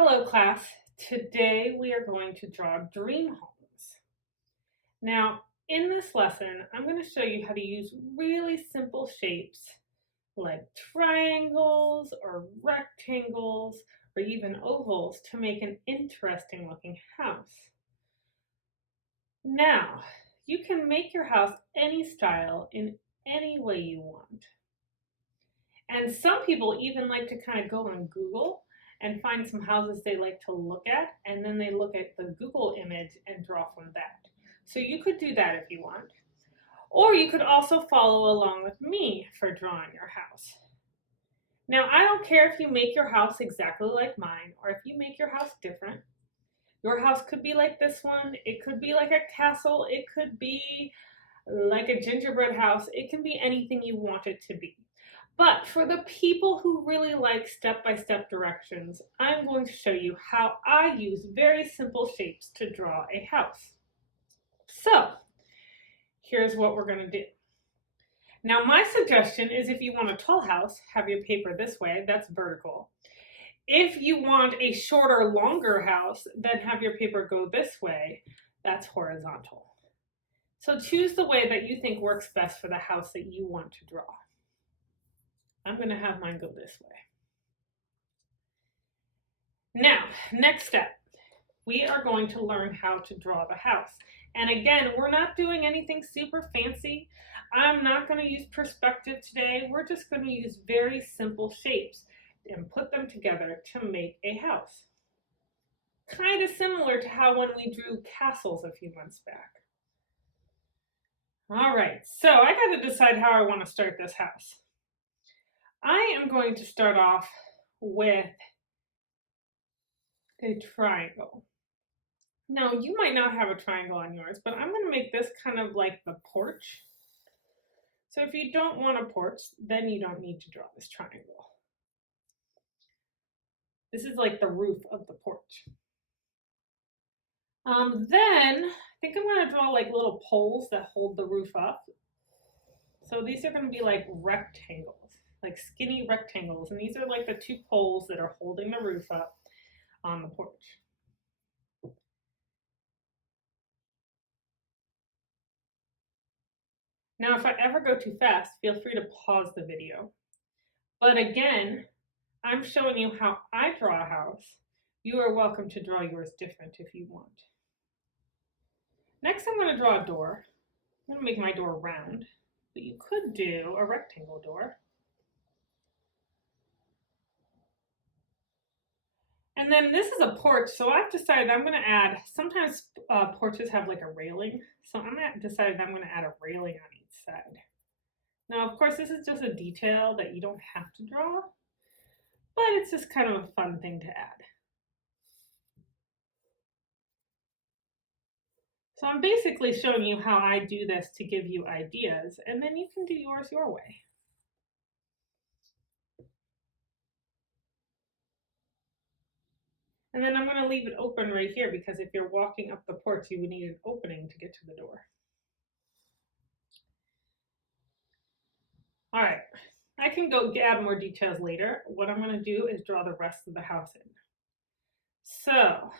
Hello class. Today we are going to draw dream homes. Now in this lesson I'm going to show you how to use really simple shapes like triangles or rectangles or even ovals to make an interesting looking house. Now you can make your house any style in any way you want. And some people even like to kind of go on Google and find some houses they like to look at, and then they look at the Google image and draw from that. So you could do that if you want. Or you could also follow along with me for drawing your house. Now, I don't care if you make your house exactly like mine or if you make your house different. Your house could be like this one. It could be like a castle. It could be like a gingerbread house. It can be anything you want it to be. But for the people who really like step-by-step directions, I'm going to show you how I use very simple shapes to draw a house. So here's what we're going to do. Now my suggestion is if you want a tall house, have your paper this way, that's vertical. If you want a shorter, longer house, then have your paper go this way, that's horizontal. So choose the way that you think works best for the house that you want to draw. I'm going to have mine go this way. Now, next step, we are going to learn how to draw the house. And again, we're not doing anything super fancy. I'm not going to use perspective today. We're just going to use very simple shapes and put them together to make a house. Kind of similar to how when we drew castles a few months back. All right, so I got to decide how I want to start this house. I am going to start off with a triangle. Now, you might not have a triangle on yours, but I'm going to make this kind of like the porch. So if you don't want a porch, then you don't need to draw this triangle. This is like the roof of the porch. Then I think I'm going to draw like little poles that hold the roof up. So these are going to be like rectangles. Like skinny rectangles, and these are like the two poles that are holding the roof up on the porch. Now, if I ever go too fast, feel free to pause the video. But again, I'm showing you how I draw a house. You are welcome to draw yours different if you want. Next, I'm going to draw a door. I'm going to make my door round, but you could do a rectangle door. And then this is a porch, so I've decided I'm going to add, sometimes porches have like a railing, so I'm decided I'm going to add a railing on each side. Now, of course, this is just a detail that you don't have to draw, but it's just kind of a fun thing to add. So I'm basically showing you how I do this to give you ideas, and then you can do yours your way. And then I'm going to leave it open right here because if you're walking up the porch, you would need an opening to get to the door. All right, I can go add more details later. What I'm going to do is draw the rest of the house in. So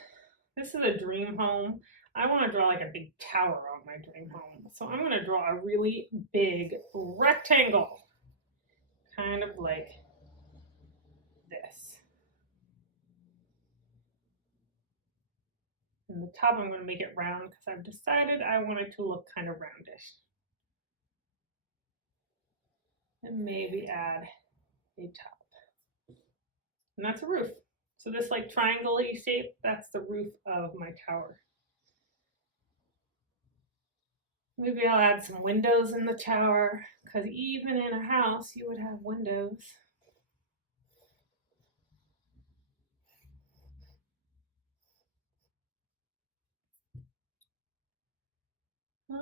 this is a dream home. I want to draw like a big tower on my dream home. So I'm going to draw a really big rectangle, kind of like this. And the top, I'm going to make it round because I've decided I want it to look kind of roundish. And maybe add a top. And that's a roof. So this like triangle-y shape, that's the roof of my tower. Maybe I'll add some windows in the tower because even in a house, you would have windows.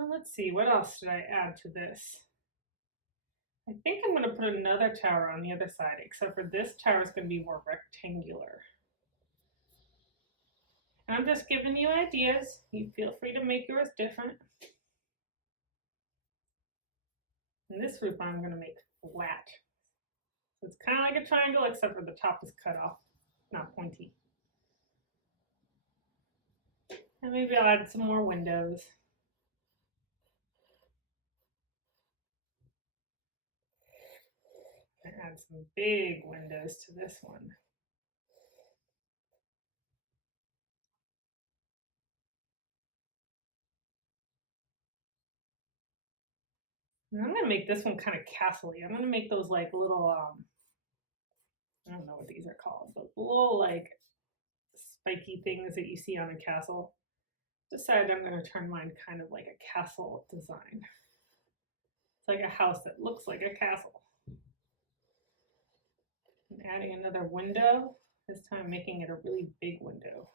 Let's see, what else did I add to this? I think I'm going to put another tower on the other side, except for this tower is going to be more rectangular. And I'm just giving you ideas. You feel free to make yours different. And this roof I'm going to make flat. So it's kind of like a triangle, except for the top is cut off, not pointy. And maybe I'll add some more windows. And add some big windows to this one. And I'm gonna make this one kind of castle-y. I'm gonna make those like little, I don't know what these are called, but little like spiky things that you see on a castle. Decided I'm gonna turn mine kind of like a castle design. It's like a house that looks like a castle. And adding another window, this time making it a really big window.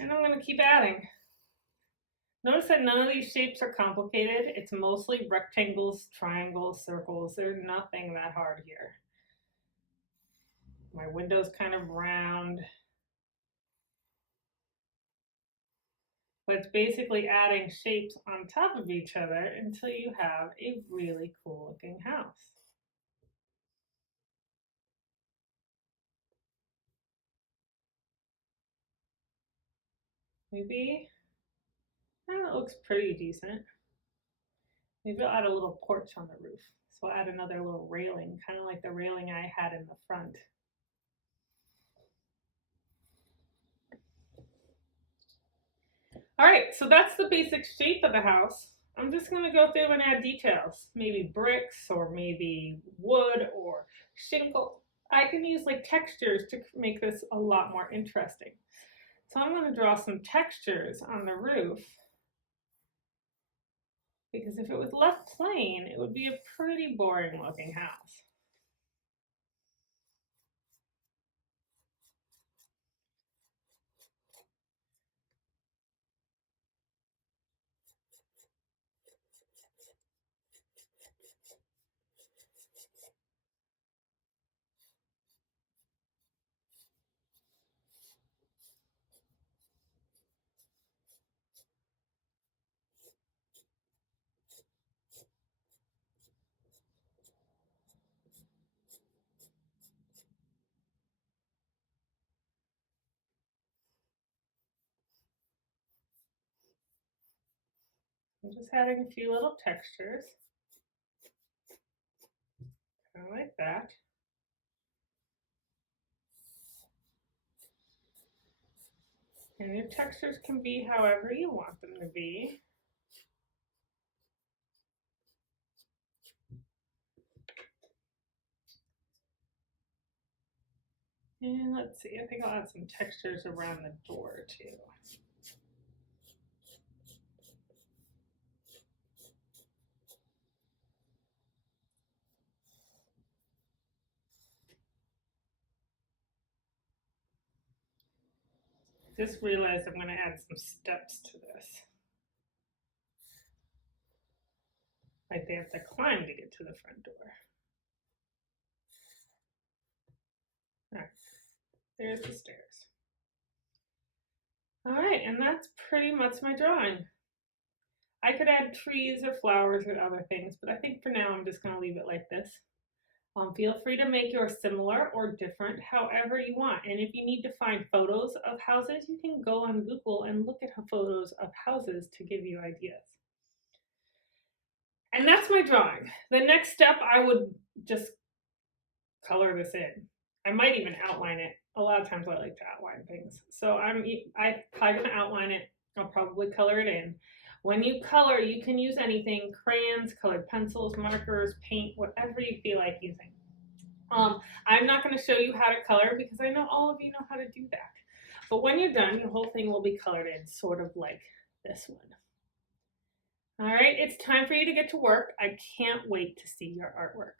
And I'm gonna keep adding. Notice that none of these shapes are complicated. It's mostly rectangles, triangles, circles. There's nothing that hard here. My window's kind of round. But it's basically adding shapes on top of each other until you have a really cool looking house. Maybe, that looks pretty decent. Maybe I'll add a little porch on the roof. So I'll add another little railing, kind of like the railing I had in the front. All right, so that's the basic shape of the house. I'm just gonna go through and add details, maybe bricks or maybe wood or shingle. I can use like textures to make this a lot more interesting. So I'm gonna draw some textures on the roof, because if it was left plain, it would be a pretty boring looking house. I'm just adding a few little textures, kind of like that. And your textures can be however you want them to be. And let's see, I think I'll add some textures around the door too. Just realized I'm going to add some steps to this. Like they have to climb to get to the front door. All right, there's the stairs. All right, and that's pretty much my drawing. I could add trees or flowers or other things, but I think for now I'm just going to leave it like this. Feel free to make yours similar or different, however you want. And if you need to find photos of houses, you can go on Google and look at photos of houses to give you ideas. And that's my drawing. The next step, I would just color this in. I might even outline it. A lot of times I like to outline things. So I'm probably going to outline it. I'll probably color it in. When you color, you can use anything, crayons, colored pencils, markers, paint, whatever you feel like using. I'm not going to show you how to color because I know all of you know how to do that. But when you're done, your whole thing will be colored in, sort of like this one. All right, it's time for you to get to work. I can't wait to see your artwork.